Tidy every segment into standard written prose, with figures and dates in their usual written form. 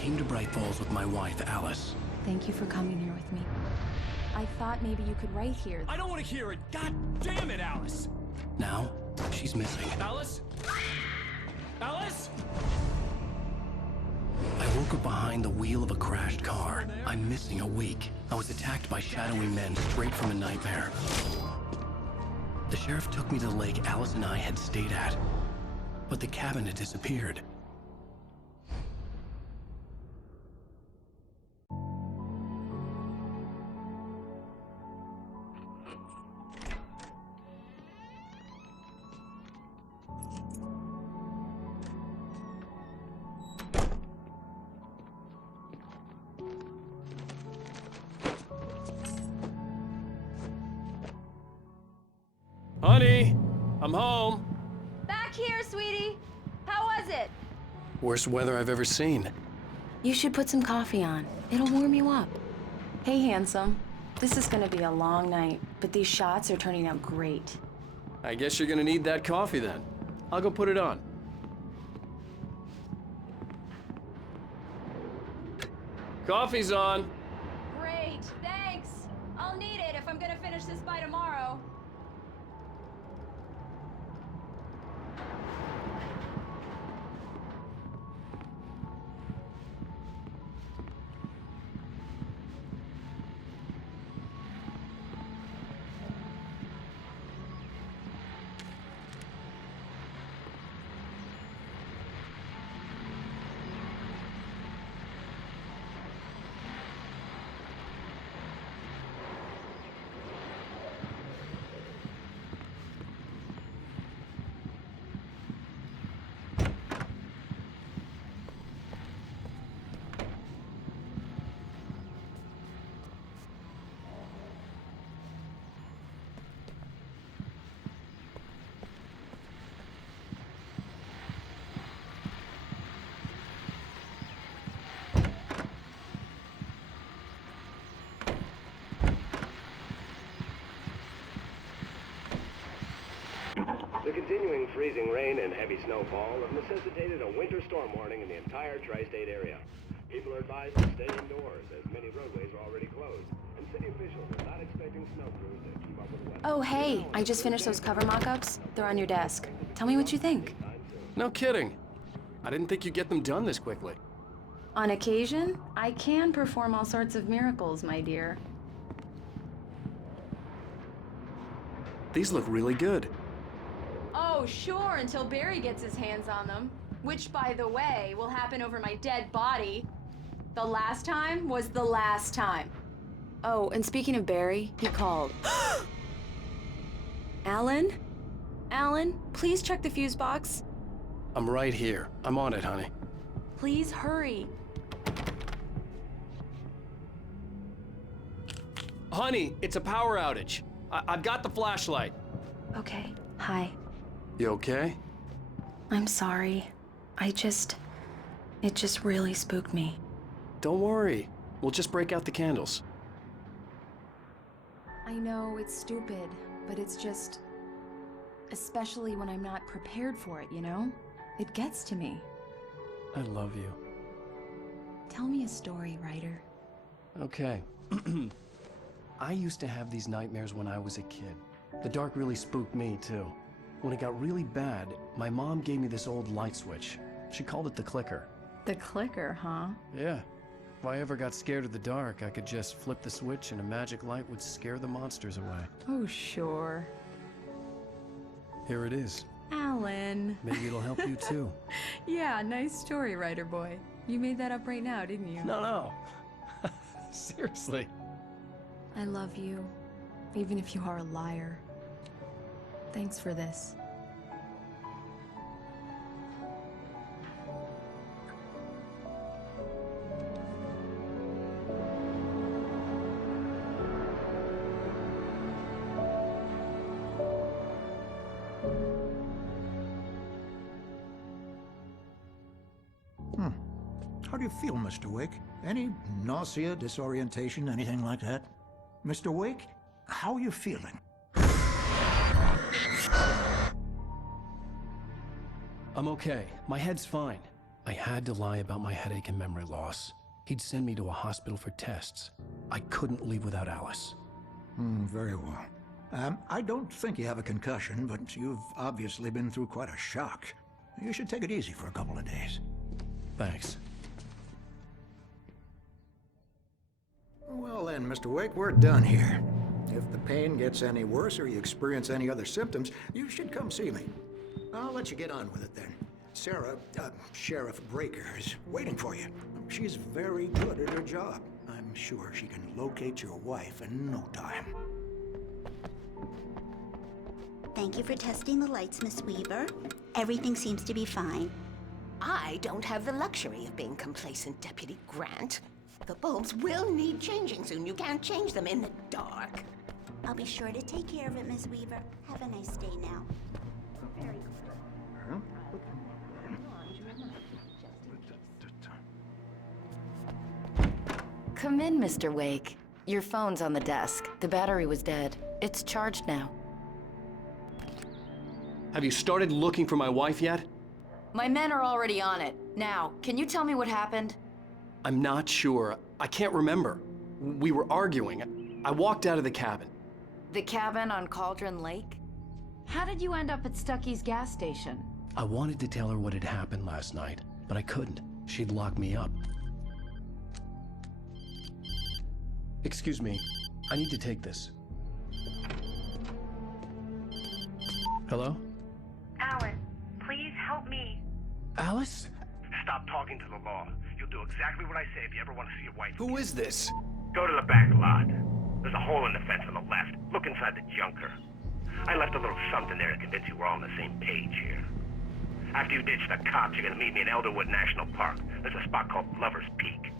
came to Bright Falls with my wife, Alice. Thank you for coming here with me. I thought maybe you could write here. I don't want to hear it! God damn it, Alice! Now, she's missing. Alice? Alice? I woke up behind the wheel of a crashed car. I'm missing a week. I was attacked by shadowy men straight from a nightmare. The sheriff took me to the lake Alice and I had stayed at, but the cabin had disappeared. Honey, I'm home. Back here, sweetie. How was it? Worst weather I've ever seen. You should put some coffee on. It'll warm you up. Hey, handsome. This is gonna be a long night, but these shots are turning out great. I guess you're gonna need that coffee then. I'll go put it on. Coffee's on. Great, thanks. I'll need it if I'm gonna finish this by tomorrow. The continuing freezing rain and heavy snowfall have necessitated a winter storm warning in the entire tri-state area. People are advised to stay indoors as many roadways are already closed, and city officials are not expecting snow crews to keep up with the weather. Oh, hey, I just finished those cover mock-ups. They're on your desk. Tell me what you think. No kidding. I didn't think you'd get them done this quickly. On occasion, I can perform all sorts of miracles, my dear. These look really good. Oh, sure, until Barry gets his hands on them. Which, by the way, will happen over my dead body. The last time was the last time. Oh, and speaking of Barry, he called. Alan? Alan, please check the fuse box. I'm right here. I'm on it, honey. Please hurry. Honey, it's a power outage. I've got the flashlight. Okay, hi. You okay? I'm sorry. It just really spooked me. Don't worry. We'll just break out the candles. I know it's stupid, but it's just... especially when I'm not prepared for it, you know? It gets to me. I love you. Tell me a story, writer. Okay. I used to have these nightmares when I was a kid. The dark really spooked me, too. When it got really bad, my mom gave me this old light switch. She called it the clicker. The clicker, huh? Yeah. If I ever got scared of the dark, I could just flip the switch and a magic light would scare the monsters away. Oh, sure. Here it is. Alan. Maybe it'll help you, too. Yeah, nice story, writer boy. You made that up right now, didn't you? No. Seriously. I love you, even if you are a liar. Thanks for this. How do you feel, Mr. Wake? Any nausea, disorientation, anything like that? Mr. Wake, how are you feeling? I'm okay. My head's fine. I had to lie about my headache and memory loss. He'd send me to a hospital for tests. I couldn't leave without Alice. Very well. I don't think you have a concussion, but you've obviously been through quite a shock. You should take it easy for a couple of days. Thanks. Well then, Mr. Wake, we're done here. If the pain gets any worse or you experience any other symptoms, you should come see me. I'll let you get on with it then. Sarah, Sheriff Breaker, is waiting for you. She's very good at her job. I'm sure she can locate your wife in no time. Thank you for testing the lights, Miss Weaver. Everything seems to be fine. I don't have the luxury of being complacent, Deputy Grant. The bulbs will need changing soon. You can't change them in the dark. I'll be sure to take care of it, Miss Weaver. Have a nice day now. Very good. Come in, Mr. Wake. Your phone's on the desk. The battery was dead. It's charged now. Have you started looking for my wife yet? My men are already on it. Now, can you tell me what happened? I'm not sure. I can't remember. We were arguing. I walked out of the cabin. The cabin on Cauldron Lake? How did you end up at Stucky's gas station? I wanted to tell her what had happened last night, but I couldn't. She'd lock me up. Excuse me. I need to take this. Hello? Alan, please help me. Alice? Stop talking to the law. You'll do exactly what I say if you ever want to see your wife. Who is this? Go to the back lot. There's a hole in the fence on the left. Look inside the junker. I left a little something there to convince you we're all on the same page here. After you ditch the cops, you're gonna meet me in Elderwood National Park. There's a spot called Lover's Peak.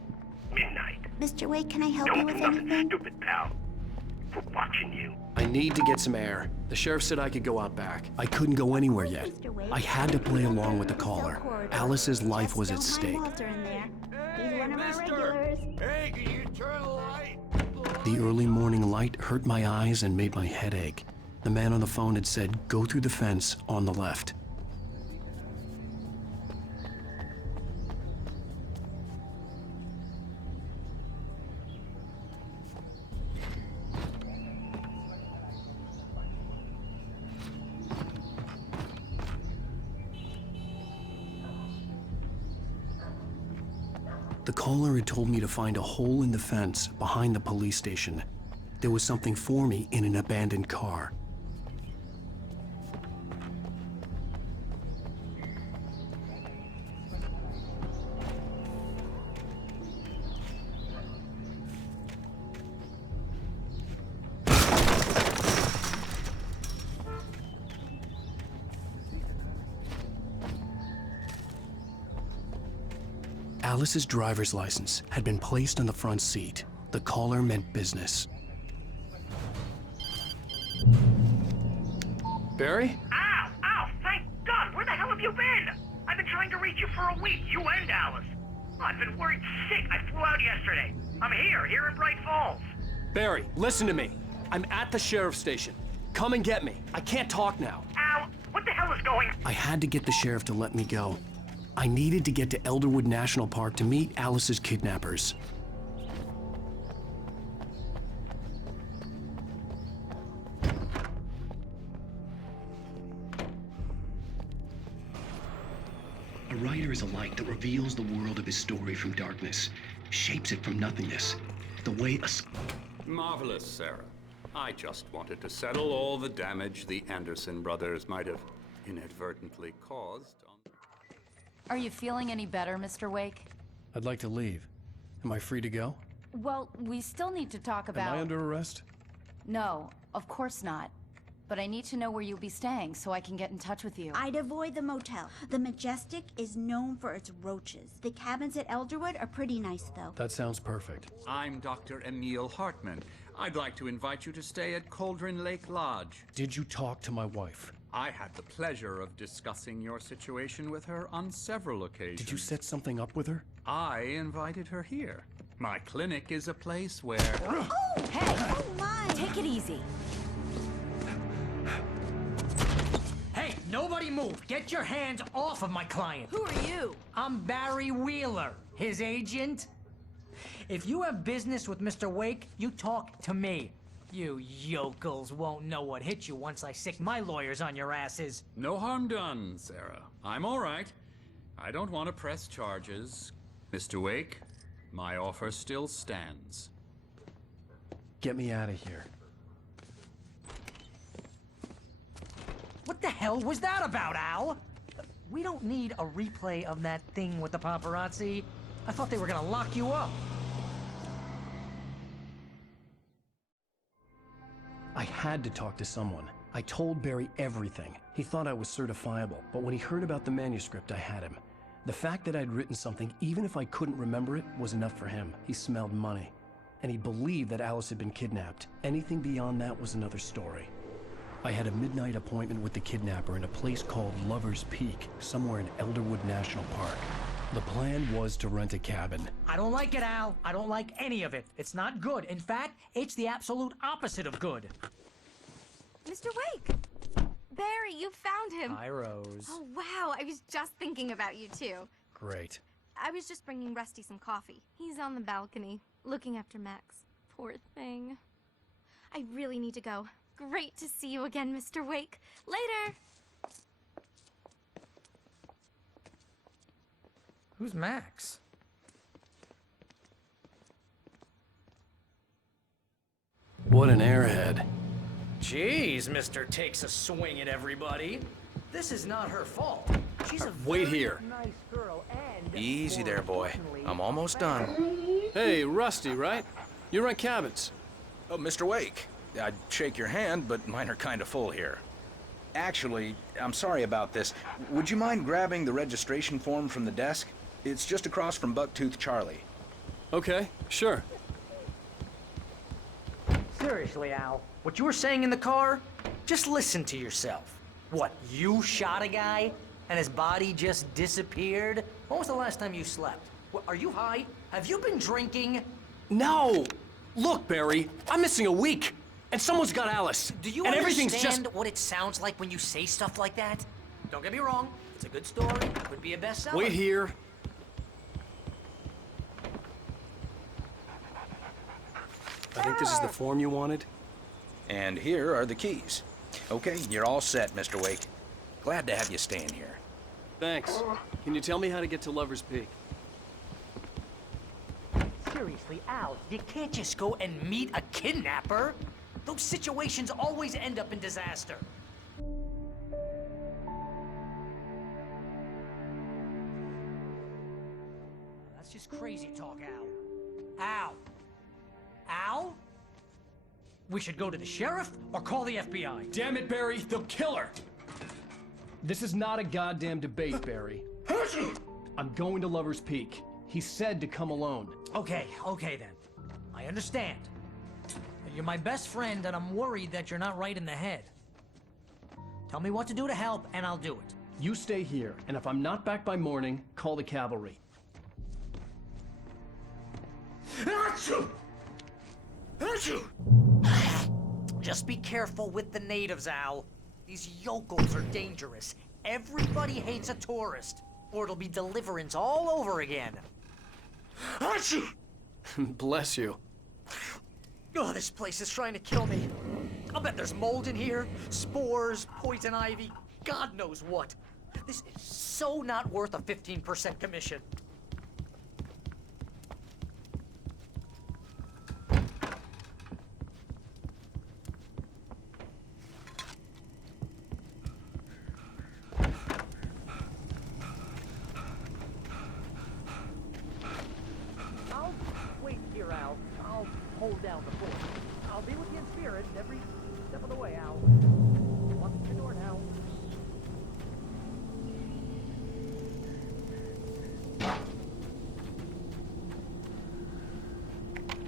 Midnight. Mr. Wake, can I help you Don't with do nothing anything? stupid, pal. We're watching you. I need to get some air. The sheriff said I could go out back. I couldn't go anywhere yet. Mr. Wake. I had to play along with the caller. Alice's life was at Just stake. don't mind Walter in there. He's one of our regulars. Hey, can you turn the light? The early morning light hurt my eyes and made my head ache. The man on the phone had said, go through the fence on the left. The caller had told me to find a hole in the fence behind the police station. There was something for me in an abandoned car. Alice's driver's license had been placed on the front seat. The caller meant business. Barry? Ow! Ow! Thank God! Where the hell have you been? I've been trying to reach you for a week, you and Alice. I've been worried sick. I flew out yesterday. I'm here in Bright Falls. Barry, listen to me. I'm at the sheriff's station. Come and get me. I can't talk now. Ow! What the hell is going on? I had to get the sheriff to let me go. I needed to get to Elderwood National Park to meet Alice's kidnappers. A writer is a light that reveals the world of his story from darkness, shapes it from nothingness. The way a... Marvelous, Sarah. I just wanted to settle all the damage the Anderson brothers might have inadvertently caused. Are you feeling any better, Mr. Wake? I'd like to leave. Am I free to go? Well, we still need to talk about... Am I under arrest? No, of course not. But I need to know where you'll be staying so I can get in touch with you. I'd avoid the motel. The Majestic is known for its roaches. The cabins at Elderwood are pretty nice, though. That sounds perfect. I'm Dr. Emil Hartman. I'd like to invite you to stay at Cauldron Lake Lodge. Did you talk to my wife? I had the pleasure of discussing your situation with her on several occasions. Did you set something up with her? I invited her here. My clinic is a place where... Oh! Hey! Oh, my! Take it easy. Hey, Nobody move! Get your hands off of my client! Who are you? I'm Barry Wheeler, his agent. If you have business with Mr. Wake, you talk to me. You yokels won't know what hit you once I sick my lawyers on your asses. No harm done, Sarah. I'm all right. I don't want to press charges. Mr. Wake, my offer still stands. Get me out of here. What the hell was that about, Al? We don't need a replay of that thing with the paparazzi. I thought they were gonna lock you up. I had to talk to someone. I told Barry everything. He thought I was certifiable, but when he heard about the manuscript, I had him. The fact that I'd written something, even if I couldn't remember it, was enough for him. He smelled money. And he believed that Alice had been kidnapped. Anything beyond that was another story. I had a midnight appointment with the kidnapper in a place called Lover's Peak, somewhere in Elderwood National Park. The plan was to rent a cabin. I don't like it, Al. I don't like any of it. It's not good. In fact, it's the absolute opposite of good. Mr. Wake! Barry, you found him! Hi, Rose. Oh, wow. I was just thinking about you, too. Great. I was just bringing Rusty some coffee. He's on the balcony, looking after Max. Poor thing. I really need to go. Great to see you again, Mr. Wake. Later! Who's Max? What an airhead. Jeez, Mr. Takes a swing at everybody. This is not her fault. She's a Wait very here. nice girl and... Easy there, boy. I'm almost done. Hey, Rusty, right? You rent cabins. Oh, Mr. Wake. I'd shake your hand, but mine are kind of full here. Actually, I'm sorry about this. Would you mind grabbing the registration form from the desk? It's just across from Bucktooth Charlie. Okay, sure. Seriously, Al, what you were saying in the car? Just listen to yourself. What, you shot a guy and his body just disappeared? When was the last time you slept? What, are you high? Have you been drinking? No! Look, Barry, I'm missing a week, and someone's got Alice. Do you and everything's understand just... what it sounds like when you say stuff like that? Don't get me wrong, it's a good story, could be a bestseller. Wait here. I think this is the form you wanted. And here are the keys. Okay, you're all set, Mr. Wake. Glad to have you staying here. Thanks. Can you tell me how to get to Lover's Peak? Seriously, Al, you can't just go and meet a kidnapper. Those situations always end up in disaster. That's just crazy talk, Al. Al! Al? We should go to the sheriff or call the FBI. Damn it, Barry, they'll kill her! This is not a goddamn debate, Barry. I'm going to Lover's Peak. He said to come alone. Okay then. I understand. You're my best friend, and I'm worried that you're not right in the head. Tell me what to do to help, and I'll do it. You stay here, and if I'm not back by morning, call the cavalry. Just be careful with the natives, Al. These yokels are dangerous. Everybody hates a tourist, or it'll be Deliverance all over again. Bless you. Oh, this place is trying to kill me. I'll bet there's mold in here, spores, poison ivy, God knows what. This is so not worth a 15% commission. I'll wait here, Al. I'll hold down the fort. I'll be with you in spirit every step of the way, Al. Walk through your door now.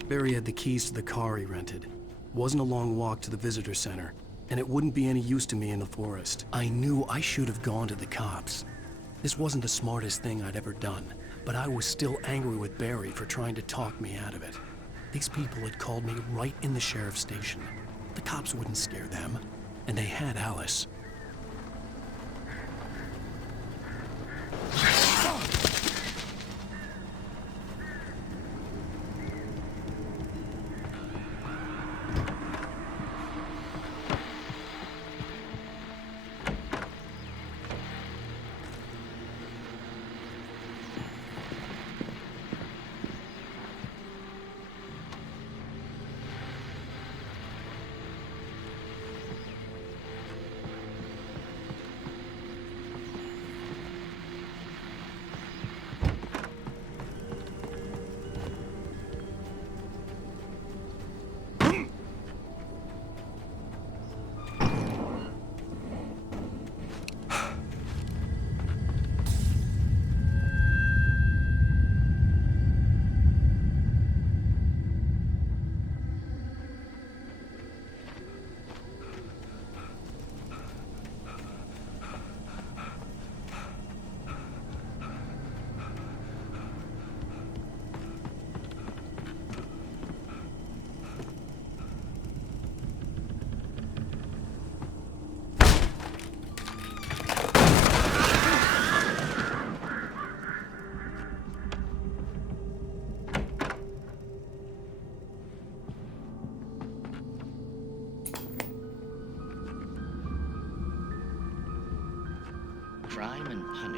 Barry had the keys to the car he rented. Wasn't a long walk to the visitor center, and it wouldn't be any use to me in the forest. I knew I should have gone to the cops. This wasn't the smartest thing I'd ever done, but I was still angry with Barry for trying to talk me out of it. These people had called me right in the sheriff's station. The cops wouldn't scare them, and they had Alice.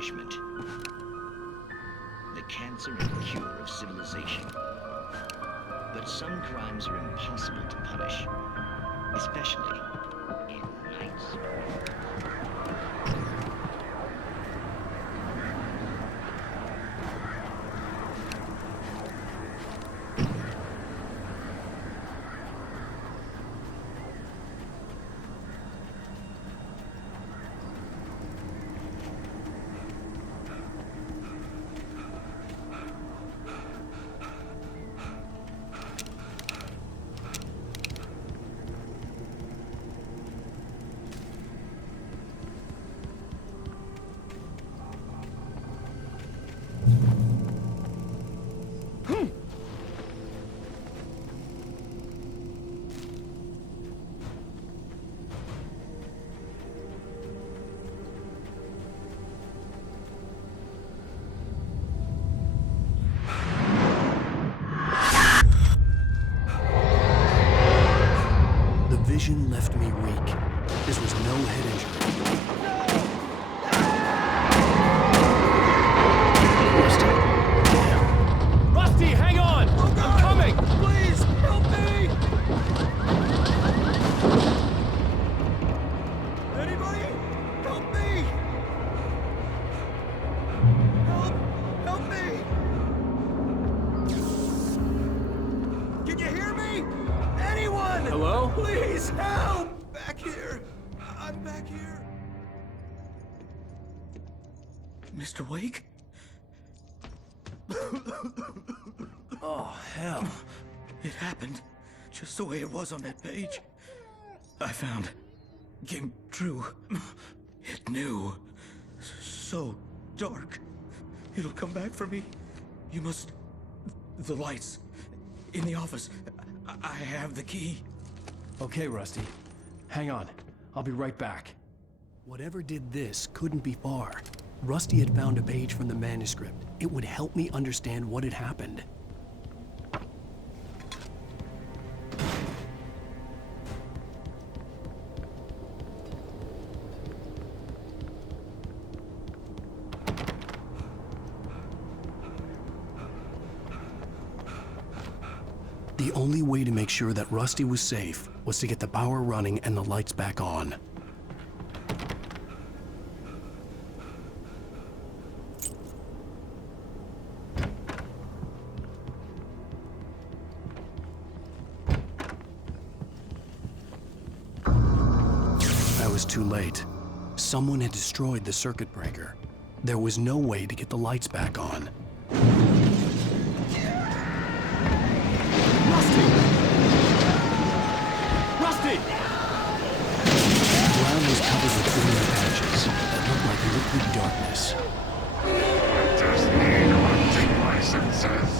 punishment. The cancer and cure of civilization. But some crimes are impossible to punish, especially in nights. Vision left me weak. This was no head injury. Rusty. Damn. Rusty, hang on! Oh, I'm coming! Please, help me! Anybody? Help me! Help me! Can you hear me? Anyone? Hello? Please, help! Back here. I'm back here. Mr. Wake? Oh, hell. It happened just the way it was on that page. I found. Came true. It knew. So dark. It'll come back for me. You must... The lights. In the office. I have the key. Okay, Rusty. Hang on. I'll be right back. Whatever did this couldn't be far. Rusty had found a page from the manuscript. It would help me understand what had happened. The only way to make sure that Rusty was safe was to get the power running and the lights back on. I was too late. Someone had destroyed the circuit breaker. There was no way to get the lights back on. Rusty! The ground was covered with glowing patches that looked like liquid darkness. Just need hunting licenses.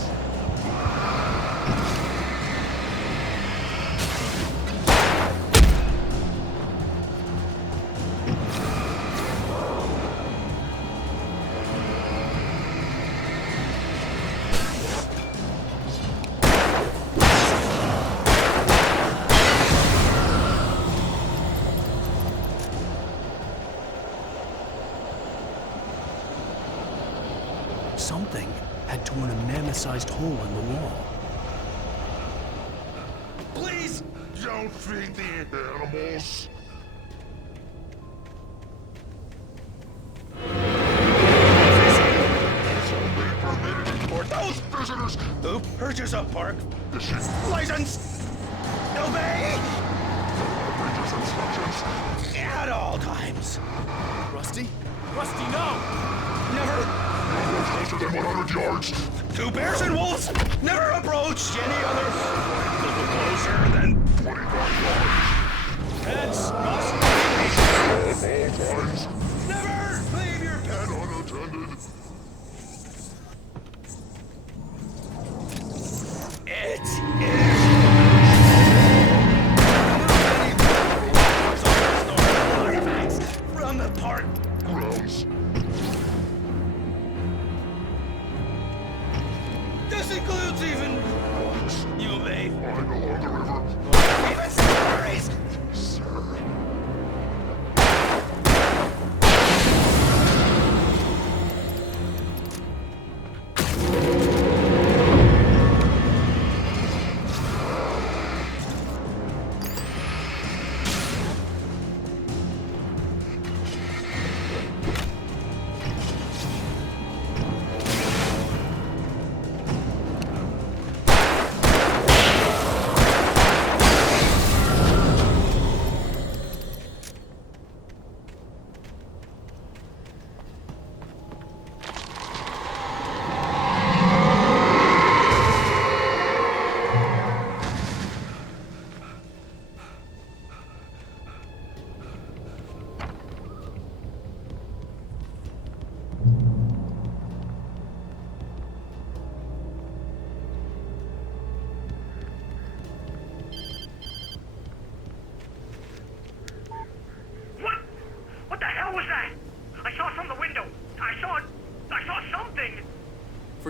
Something had torn a mammoth-sized hole in the wall. Please don't feed the animals. It's only permitted for those visitors who purchase a park license. Obey operator's instructions at all times. Rusty? Rusty, no! Never. Closer than 100 yards. Two bears and wolves never approached any other. Little closer than 25 yards. Pets must At all times. never leave your pet. Unattended. It is from the park Grounds. This includes even you, mate. Find along the river. Even safaris. Sir.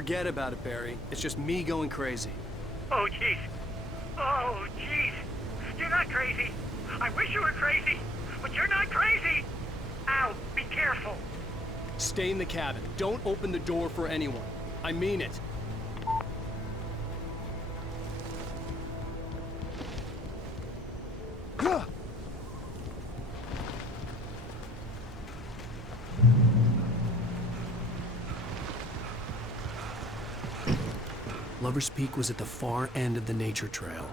Forget about it, Barry. It's just me going crazy. Oh, jeez. Oh, jeez. You're not crazy. I wish you were crazy, but you're not crazy. Ow, be careful. Stay in the cabin. Don't open the door for anyone. I mean it. Lover's Peak was at the far end of the nature trail.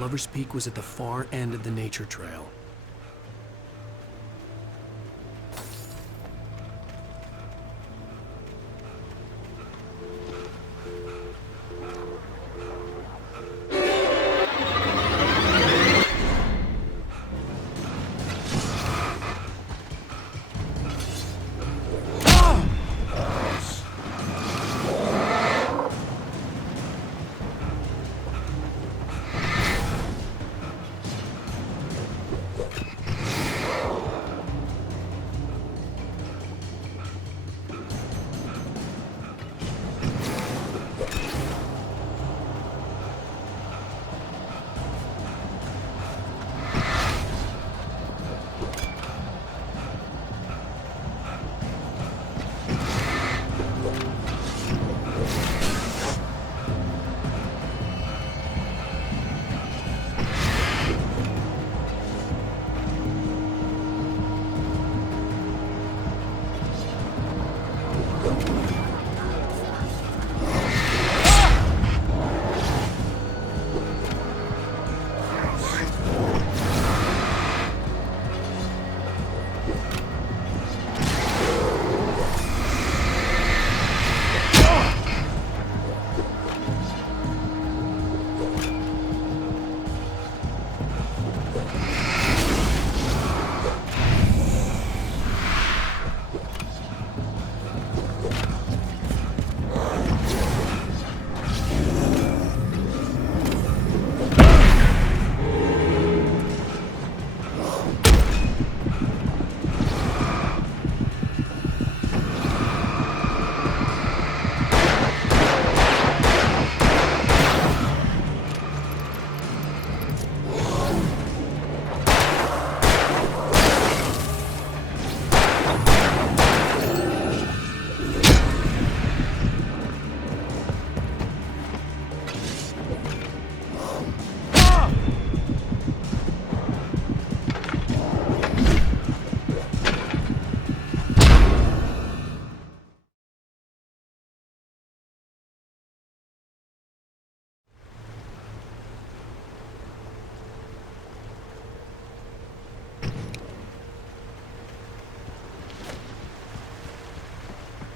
Lover's Peak was at the far end of the nature trail.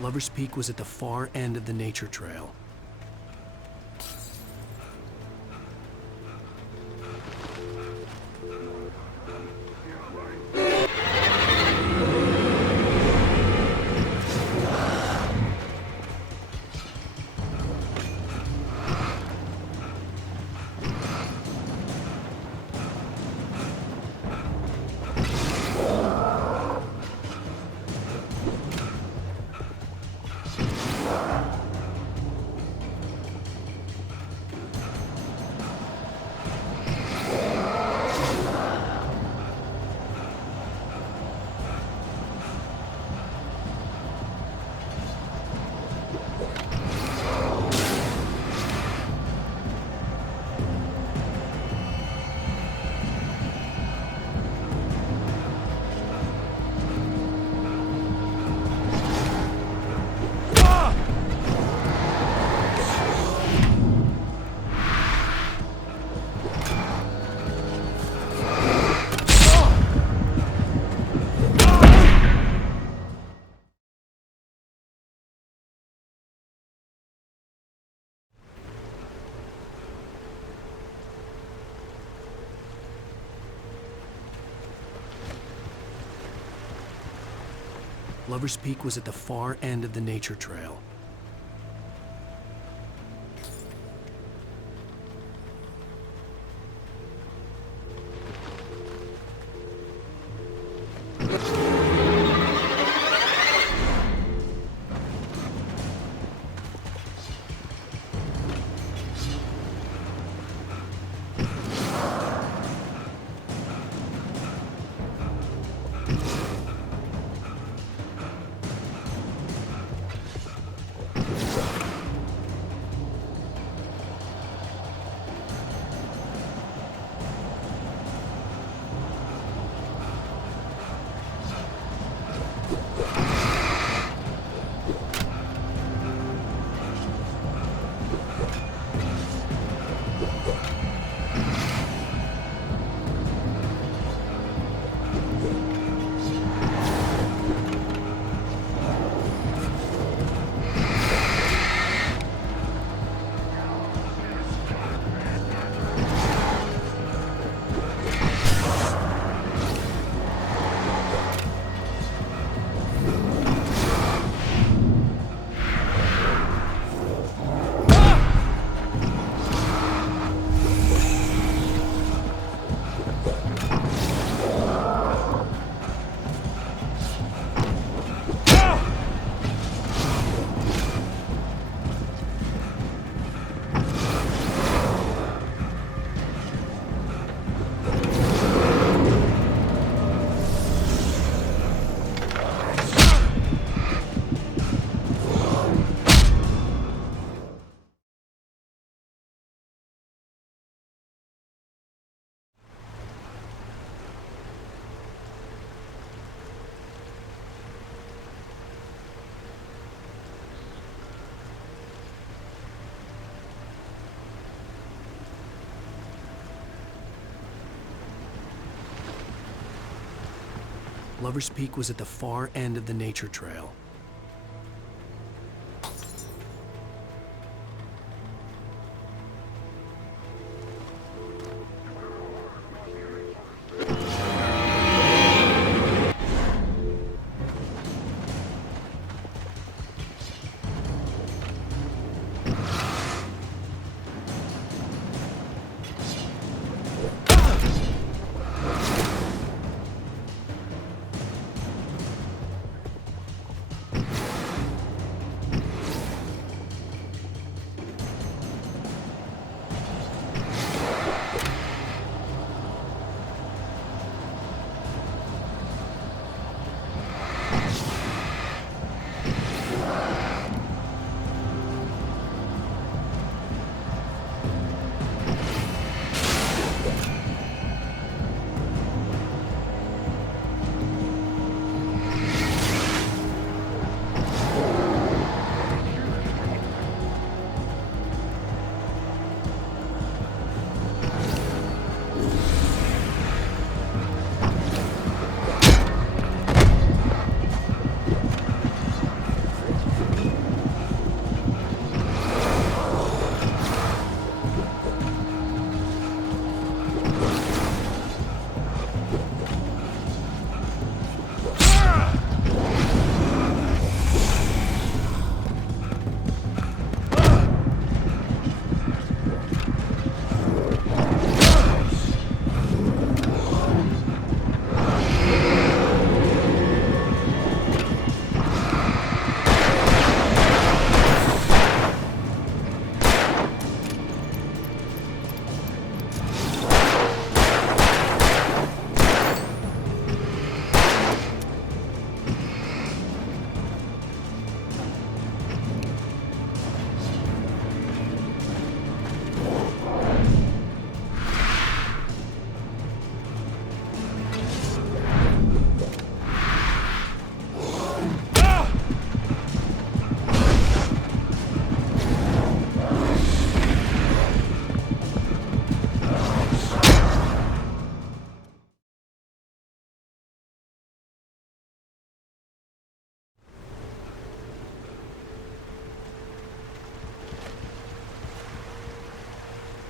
Lover's Peak was at the far end of the nature trail. Lover's Peak was at the far end of the nature trail. Lover's Peak was at the far end of the nature trail.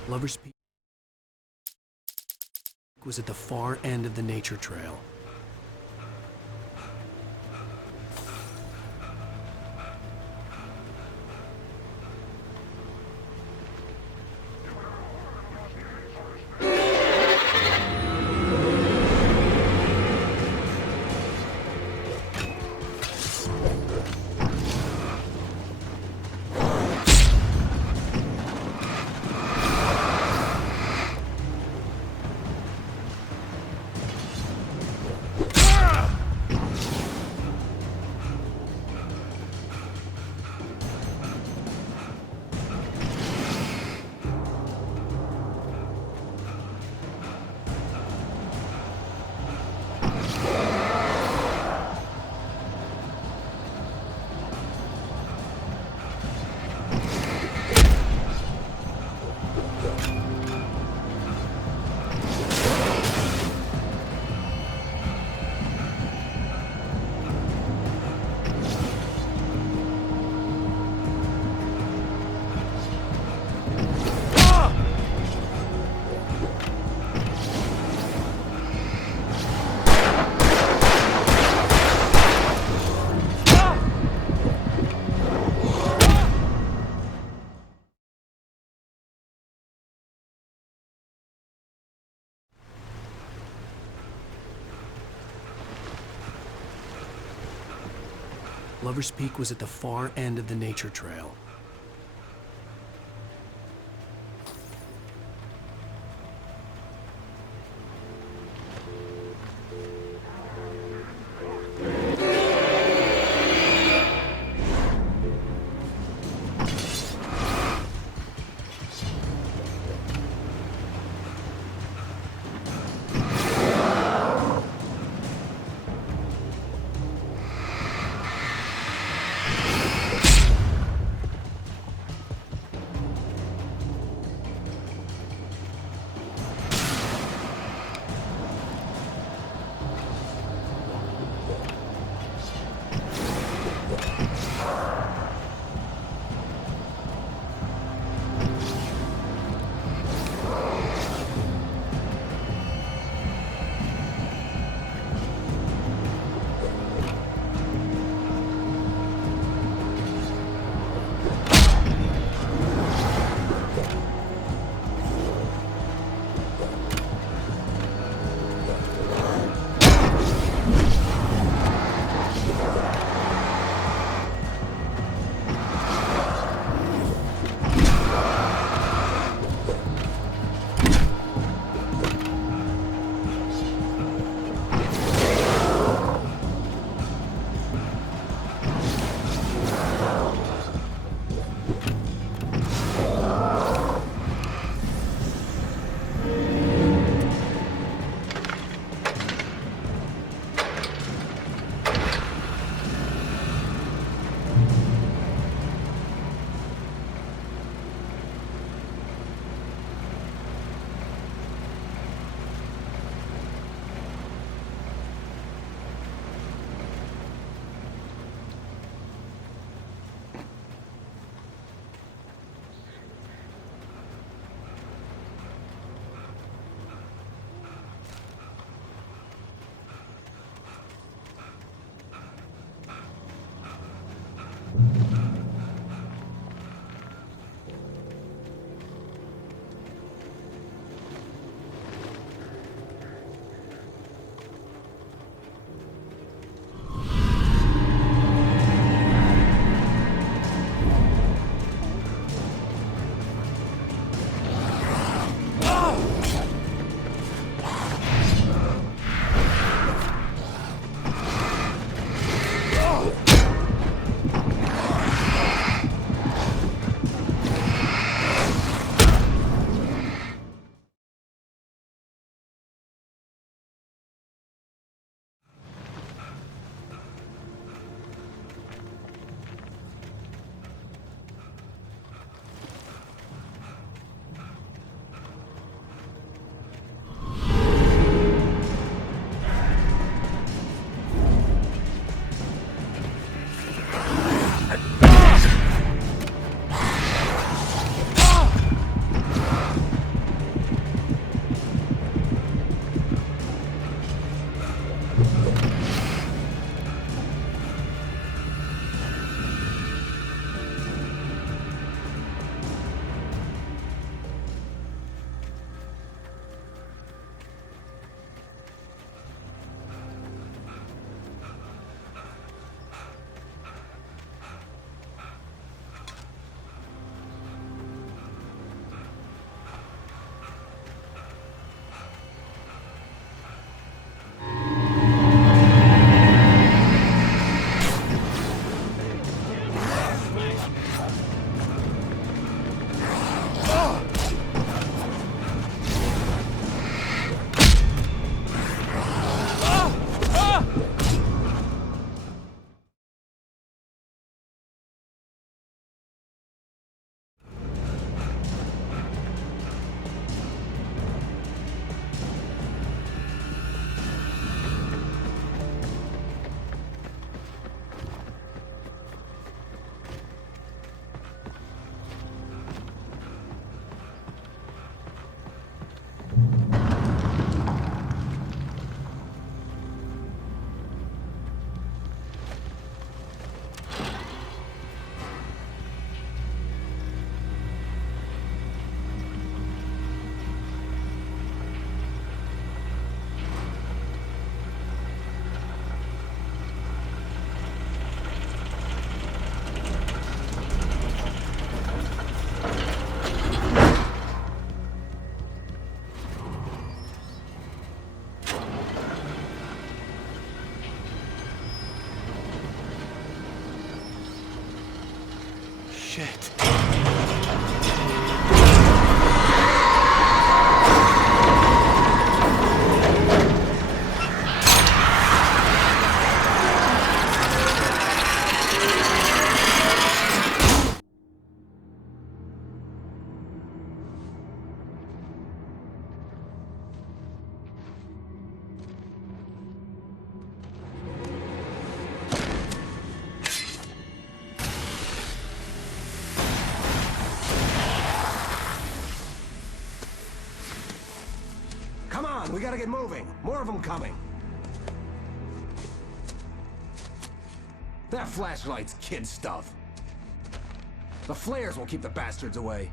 Lover's Peak was at the far end of the nature trail. Lover's Peak was at the far end of the nature trail. Come on, we gotta get moving. More of them coming. That flashlight's kid stuff. The flares will keep the bastards away.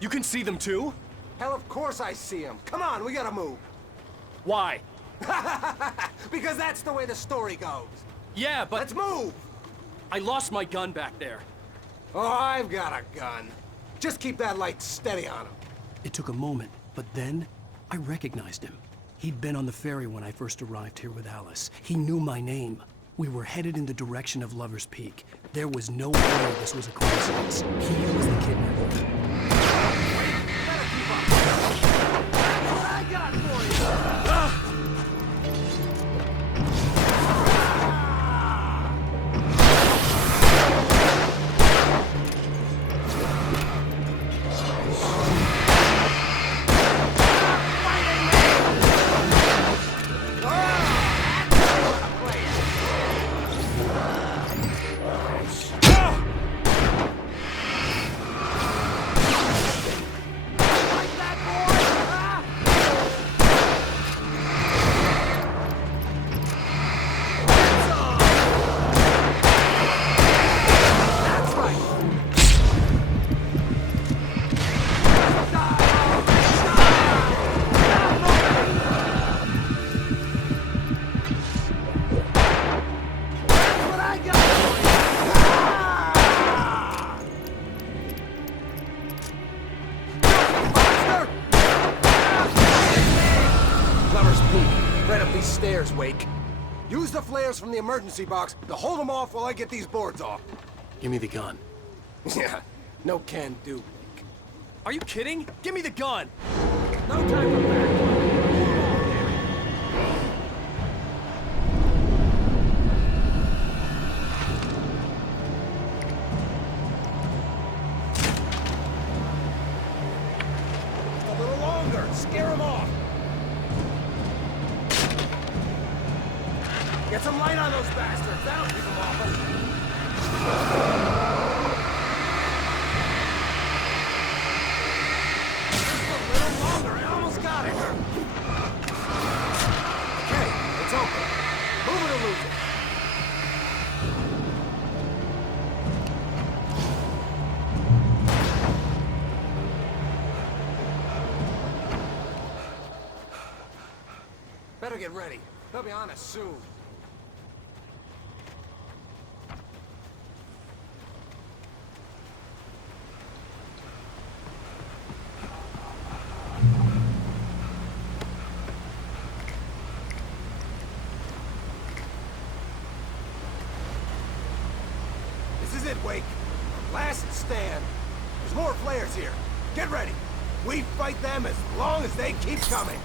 You can see them too? Hell, of course I see them. Come on, we gotta move. Why? Because that's the way the story goes. Yeah, but... Let's move! I lost my gun back there. Oh, I've got a gun. Just keep that light steady on him. It took a moment, but then I recognized him. He'd been on the ferry when I first arrived here with Alice. He knew my name. We were headed in the direction of Lover's Peak. There was no way this was a coincidence. He was the kidnapper. What I got for you! Wake. Use the flares from the emergency box to hold them off while I get these boards off. Give me the gun. Yeah, no can do, Wake. Are you kidding? Give me the gun! No time for back. A little longer. Scare them off. Get some light on those bastards. That'll keep them off us. Just a little longer. I almost got it. Okay, it's open. Move it or lose it. Better get ready. They'll be on us soon. This is it, Wake. Last stand. There's more flares here. Get ready. We fight them as long as they keep coming.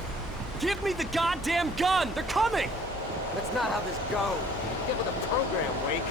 Give me the goddamn gun! They're coming! That's not how this goes. Get with the program, Wake.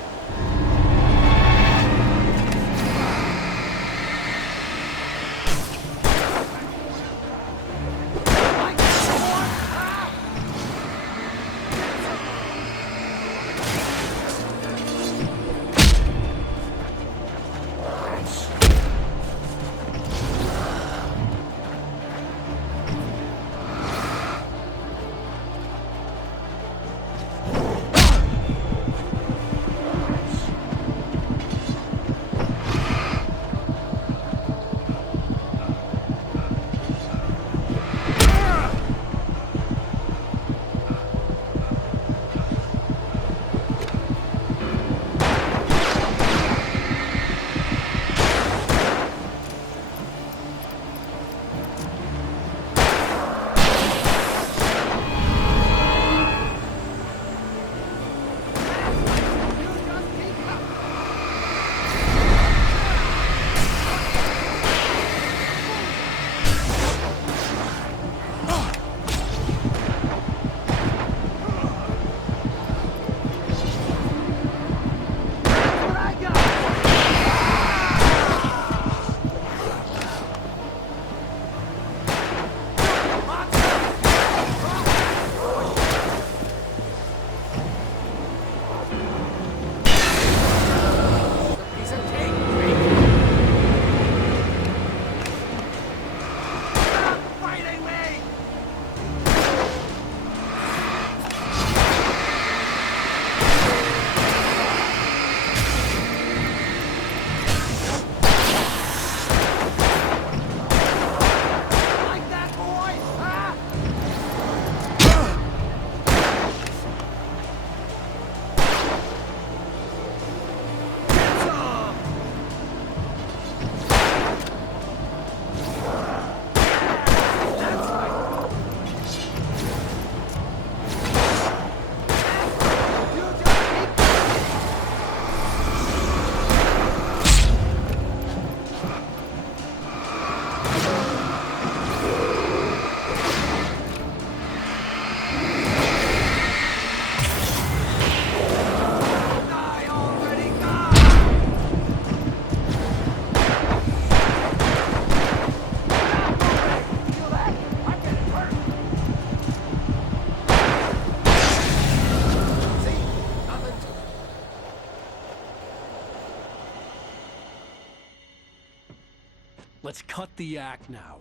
Let's cut the act now.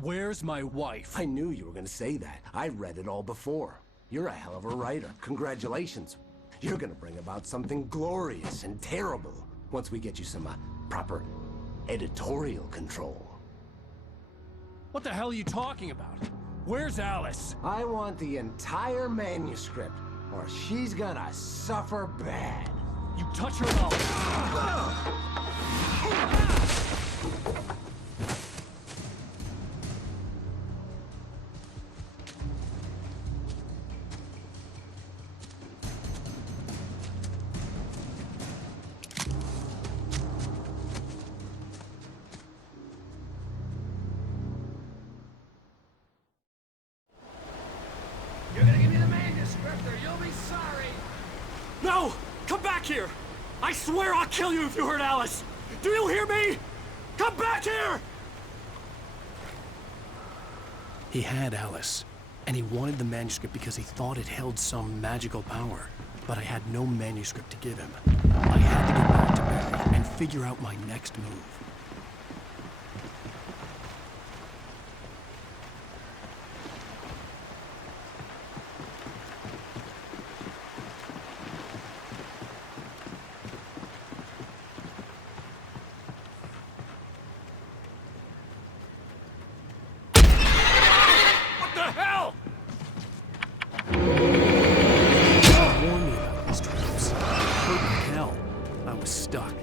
Where's my wife? I knew you were gonna say that. I read it all before. You're a hell of a writer. Congratulations. You're gonna bring about something glorious and terrible once we get you some proper editorial control. What the hell are you talking about? Where's Alice? I want the entire manuscript, or she's gonna suffer bad. You touch her and You're gonna give me the manuscript or you'll be sorry! No! Come back here! I swear I'll kill you if you hurt Alice! Do you hear me? Come back here! He had Alice, and he wanted the manuscript because he thought it held some magical power. But I had no manuscript to give him. I had to get back to Barry and figure out my next move. Stuck.